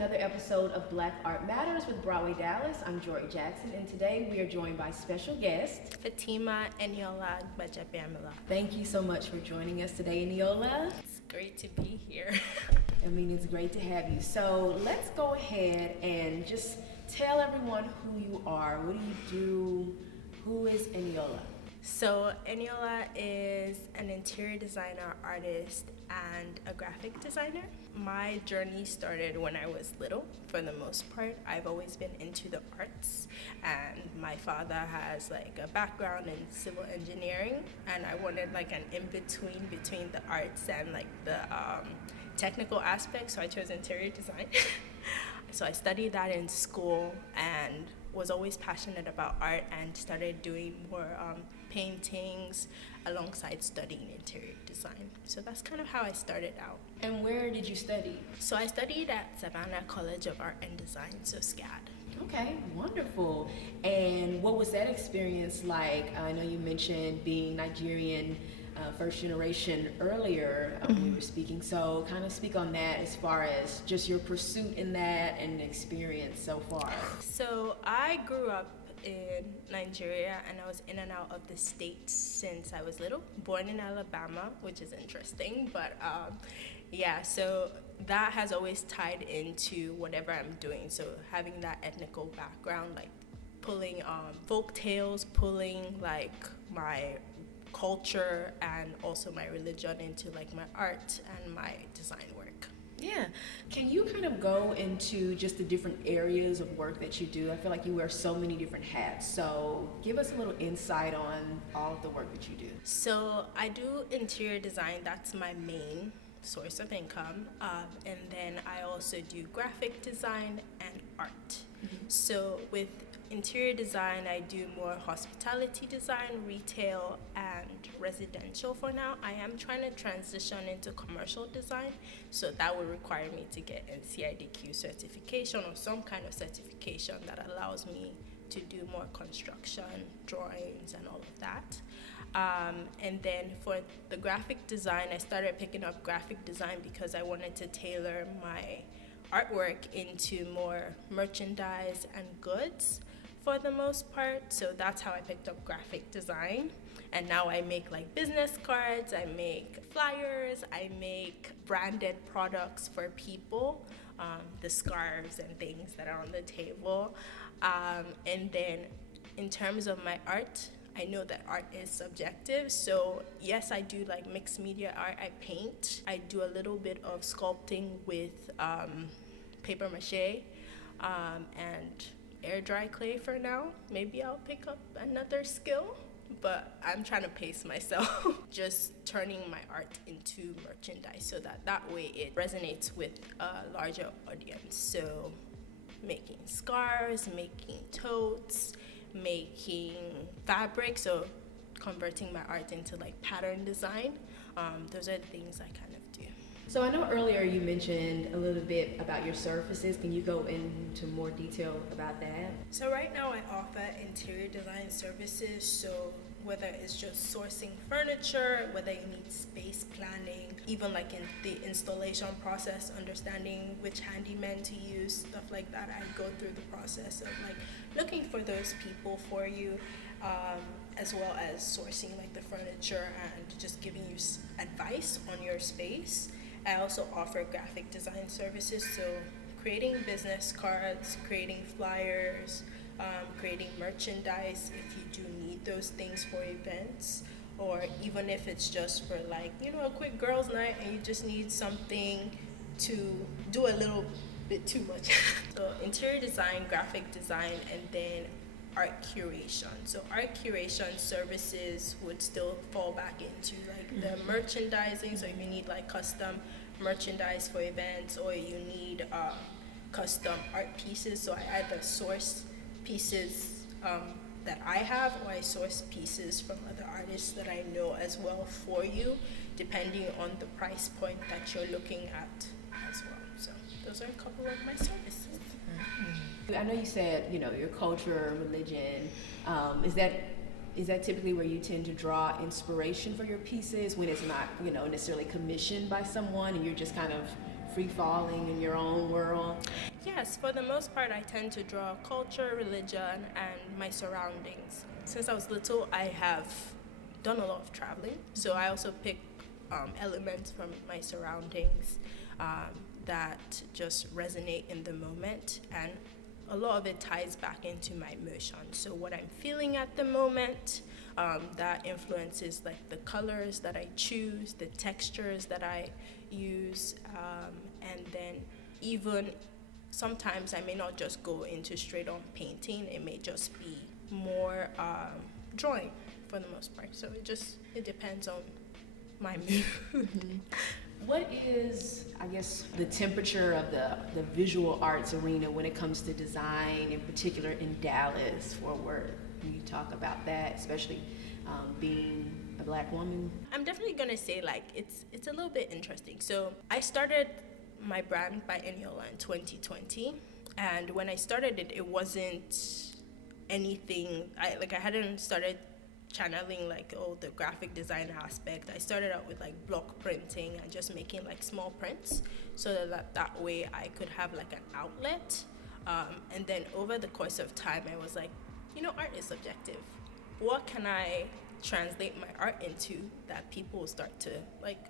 another episode of Black Art Matters with Broadway Dallas. I'm Jory Jackson, and today we are joined by special guest Fatima Eniola. Thank you so much for joining us today, Eniola. It's great to be here. It's great to have you. So let's go ahead and just tell everyone who you are. What do you do? Who is Eniola? So Eniola is an interior designer, artist, and a graphic designer. My journey started when I was little. For the most part, I've always been into the arts, and my father has like a background in civil engineering, and I wanted like an in-between between the arts and like the technical aspects, so I chose interior design. So I studied that in school and was always passionate about art and started doing more paintings alongside studying interior design. So that's kind of how I started out. And where did you study? So I studied at Savannah College of Art and Design, so SCAD. Okay, wonderful. And what was that experience like? I know you mentioned being Nigerian first generation earlier when we were speaking, so kind of speak on that as far as just your pursuit in that and experience so far. So I grew up in Nigeria, and I was in and out of the States since I was little. Born in Alabama, which is interesting, but so that has always tied into whatever I'm doing. So having that ethnical background, like pulling folk tales, pulling like my culture and also my religion into like my art and my design work. Yeah. Can you kind of go into just the different areas of work that you do? I feel like you wear so many different hats. So give us a little insight on all of the work that you do. So I do interior design. That's my main source of income. And then I also do graphic design and art. So with interior design, I do more hospitality design, retail, and residential for now. I am trying to transition into commercial design, so that would require me to get NCIDQ certification or some kind of certification that allows me to do more construction, drawings, and all of that. And then for the graphic design, I started picking up graphic design because I wanted to tailor my artwork into more merchandise and goods for the most part. So that's how I picked up graphic design. And now I make like business cards, I make flyers, I make branded products for people, the scarves and things that are on the table. And then in terms of my art, I know that art is subjective, so yes, I do like mixed media art. I paint. I do a little bit of sculpting with paper mache and air dry clay for now. Maybe I'll pick up another skill, but I'm trying to pace myself. Just turning my art into merchandise so that way it resonates with a larger audience. So making scarves, making totes, making fabric, so converting my art into like pattern design. Those are the things I kind of do. So I know earlier you mentioned a little bit about your services. Can you go into more detail about that? So right now I offer interior design services, so whether it's just sourcing furniture, whether you need space planning, even like in the installation process, understanding which handyman to use, stuff like that. I go through the process of like looking for those people for you, as well as sourcing like the furniture and just giving you advice on your space. I also offer graphic design services, so creating business cards, creating flyers, creating merchandise if you do need those things for events, or even if it's just for like, a quick girls' night and you just need something to do a little bit too much. So interior design, graphic design, and then art curation. So art curation services would still fall back into like the merchandising. So if you need like custom merchandise for events, or you need custom art pieces, so I either source pieces that I have, or I source pieces from other artists that I know as well for you, depending on the price point that you're looking at as well. So those are a couple of my services. I know you said, your culture, religion. Is that typically where you tend to draw inspiration for your pieces when it's not, necessarily commissioned by someone and you're just kind of free falling in your own world? Yes, for the most part, I tend to draw culture, religion, and my surroundings. Since I was little, I have done a lot of traveling, so I also pick elements from my surroundings that just resonate in the moment, and a lot of it ties back into my emotions. So what I'm feeling at the moment, that influences like the colors that I choose, the textures that I use, and then even sometimes I may not just go into straight on painting. It may just be more drawing for the most part. So it depends on my mood. Mm-hmm. What is, I guess, the temperature of the visual arts arena when it comes to design, in particular in Dallas, Fort Worth? Can you talk about that, especially being a Black woman? I'm definitely gonna say like it's a little bit interesting. So I started my brand by Eniola in 2020, and when I started it, it wasn't anything. I hadn't started channeling like the graphic design aspect. I started out with like block printing and just making like small prints so that way I could have like an outlet. And then over the course of time, I was like, art is subjective. What can I translate my art into that people will start to like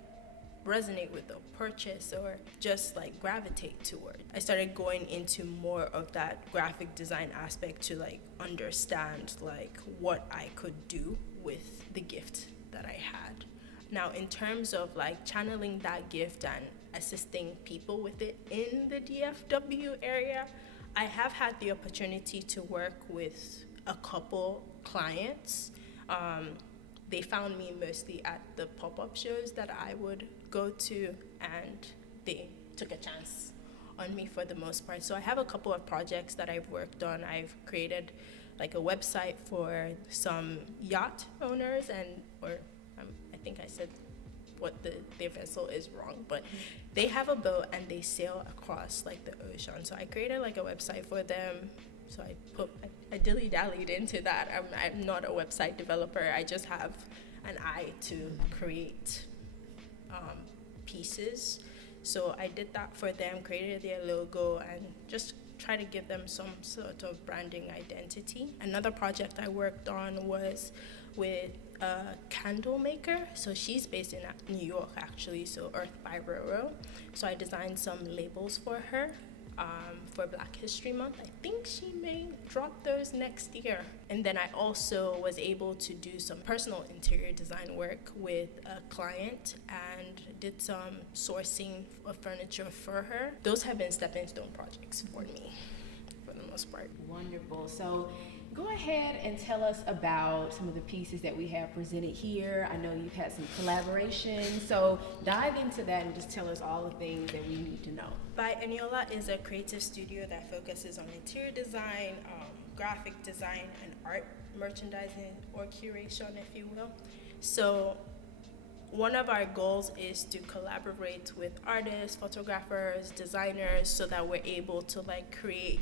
resonate with, or purchase, or just like gravitate toward? I started going into more of that graphic design aspect to like understand like what I could do with the gift that I had. Now, in terms of like channeling that gift and assisting people with it in the DFW area, I have had the opportunity to work with a couple clients. They found me mostly at the pop-up shows that I would go to, and they took a chance on me for the most part. So I have a couple of projects that I've worked on. I've created like a website for some yacht owners, I think I said what their vessel is wrong, but they have a boat and they sail across like the ocean. So I created like a website for them. So I dilly-dallied into that. I'm not a website developer. I just have an eye to create pieces. So I did that for them, created their logo, and just try to give them some sort of branding identity. Another project I worked on was with a candle maker. So she's based in New York, actually, so Earth by Roro. So I designed some labels for her. For Black History Month. I think she may drop those next year. And then I also was able to do some personal interior design work with a client and did some sourcing of furniture for her. Those have been stepping stone projects for me, for the most part. Wonderful. So go ahead and tell us about some of the pieces that we have presented here. I know you've had some collaborations, so dive into that and just tell us all the things that we need to know. By Eniola is a creative studio that focuses on interior design, graphic design, and art merchandising or curation, if you will. So one of our goals is to collaborate with artists, photographers, designers, so that we're able to like create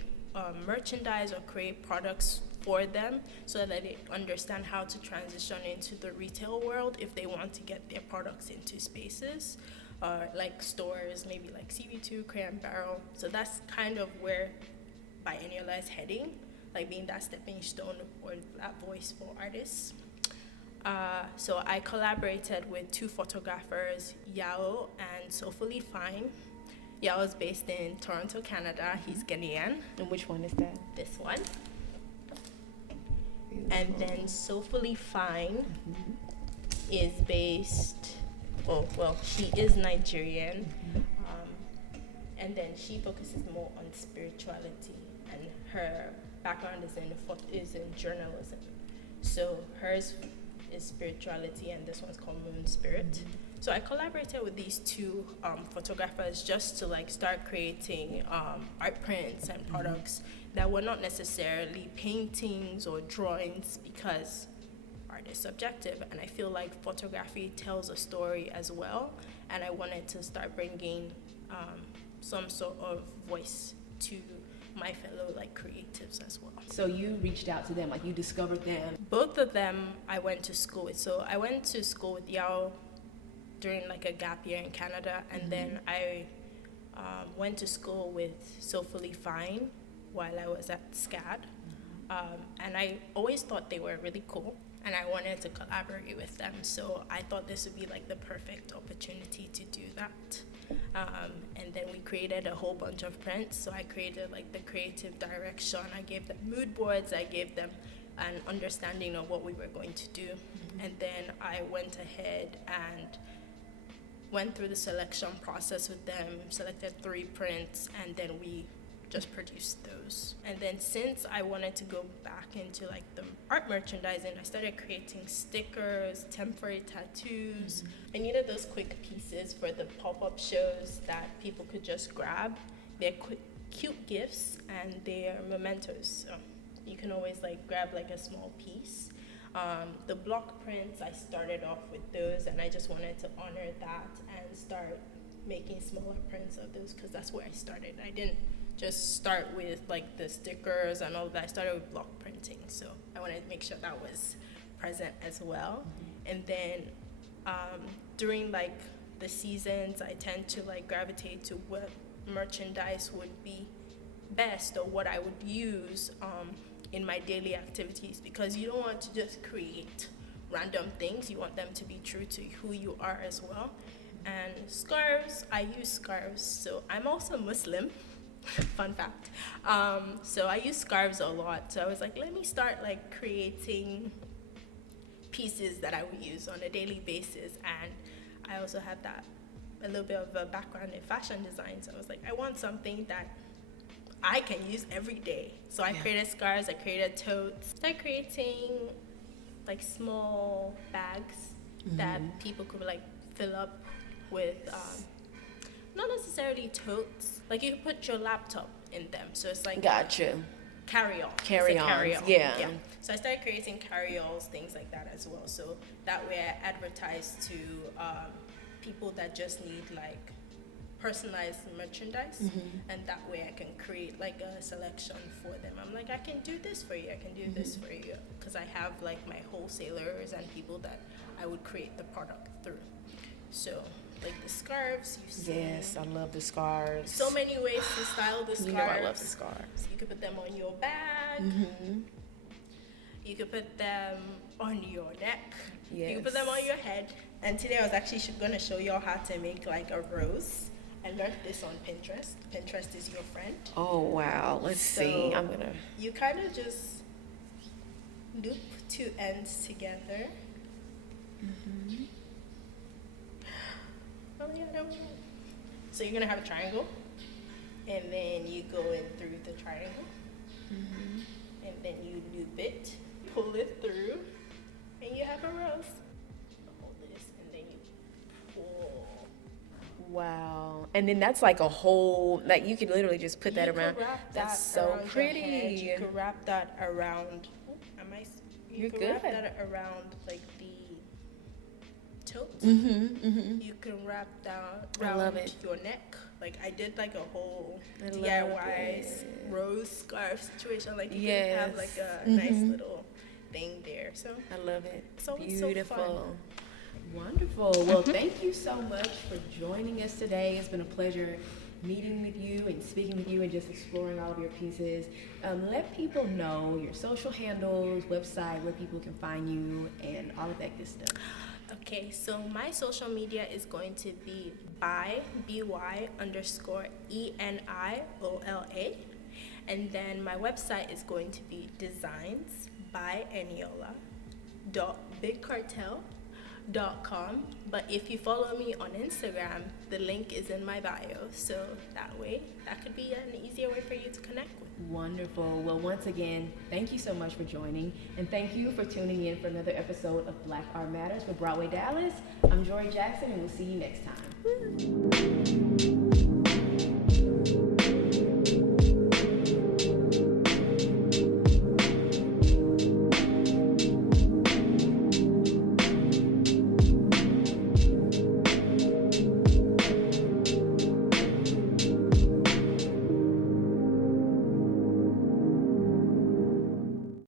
merchandise or create products for them, so that they understand how to transition into the retail world if they want to get their products into spaces like stores, maybe like CV2, Crayon Barrel. So that's kind of where By Eniola is heading, like being that stepping stone or that voice for artists. So I collaborated with two photographers, Yao and Soulfully Fine. Yao is based in Toronto, Canada. He's Ghanaian. And which one is that? This one. Beautiful. And then Soulfully Fine is based, she is Nigerian. And then she focuses more on spirituality, and her background is in journalism. So hers is spirituality, and this one's called Moon Spirit. So I collaborated with these two photographers just to like start creating art prints and products that were not necessarily paintings or drawings, because art is subjective, and I feel like photography tells a story as well, and I wanted to start bringing some sort of voice to my fellow like creatives as well. So you reached out to them, like you discovered them. Both of them I went to school with. So I went to school with Yao during like a gap year in Canada, and then I went to school with Soulfully Fine while I was at SCAD. And I always thought they were really cool, and I wanted to collaborate with them. So I thought this would be like the perfect opportunity to do that. And then we created a whole bunch of prints. So I created like the creative direction. I gave them mood boards. I gave them an understanding of what we were going to do. And then I went ahead and went through the selection process with them, selected 3 prints, and then we just produced those. And then since I wanted to go back into like the art merchandising, I started creating stickers, temporary tattoos. I needed those quick pieces for the pop-up shows that people could just grab. They're quick, cute gifts, and they're mementos. So you can always like grab like a small piece. The block prints, I started off with those, and I just wanted to honor that and start making smaller prints of those, because that's where I started. I didn't just start with like the stickers and all of that. I started with block printing, so I wanted to make sure that was present as well. And then during like the seasons, I tend to like gravitate to what merchandise would be best, or what I would use in my daily activities, because you don't want to just create random things. You want them to be true to who you are as well. And scarves, I use scarves. So I'm also Muslim, fun fact. So I use scarves a lot. So I was like, let me start like creating pieces that I would use on a daily basis. And I also had that a little bit of a background in fashion design. So I was like, I want something that I can use every day. So I created scarves, I created totes. Started creating like small bags that people could like fill up with, not necessarily totes. Like you could put your laptop in them. So it's like Gotcha. Carry-on. Carry-on. Yeah. So I started creating carry-alls, things like that as well. So that way I advertise to people that just need like personalized merchandise, and that way I can create like a selection for them. I'm like, I can do this for you, I can do this for you, because I have like my wholesalers and people that I would create the product through. So like the scarves, you see. Yes, I love the scarves. So many ways to style the scarves. You know I love the scarves. You could put them on your bag. You could put them on your neck. Yes. You could put them on your head. And today I was actually going to show y'all how to make like a rose. I learned this on Pinterest. Pinterest is your friend. Oh, wow. Let's see. I'm going to... You kind of just loop 2 ends together. Oh, yeah, no. So you're going to have a triangle. And then you go in through the triangle. And then you loop it, pull it through, and you have a rose. Hold this, and then you pull. Wow. And then that's like a whole, like you could literally just put that You around. could wrap That's that so around your pretty. head. You could wrap that around. You're could good. wrap that around like the tote. You can wrap that I love around it. your neck. Like I did like a whole I love DIY it. rose scarf situation. Like you Yes. can have like a nice little thing there. So I love it. it's always so Beautiful. fun. Wonderful. Well, thank you so much for joining us today. It's been a pleasure meeting with you and speaking with you and just exploring all of your pieces. Let people know your social handles, website, where people can find you, and all of that good stuff. Okay, so my social media is going to be by_ENIOLA. And then my website is going to be designsbyeniola.bigcartel.com. But if you follow me on Instagram, the link is in my bio. So that way, that could be an easier way for you to connect with. Wonderful. Well, once again, thank you so much for joining. And thank you for tuning in for another episode of Black Art Matters with Broadway Dallas. I'm Jory Jackson, and we'll see you next time.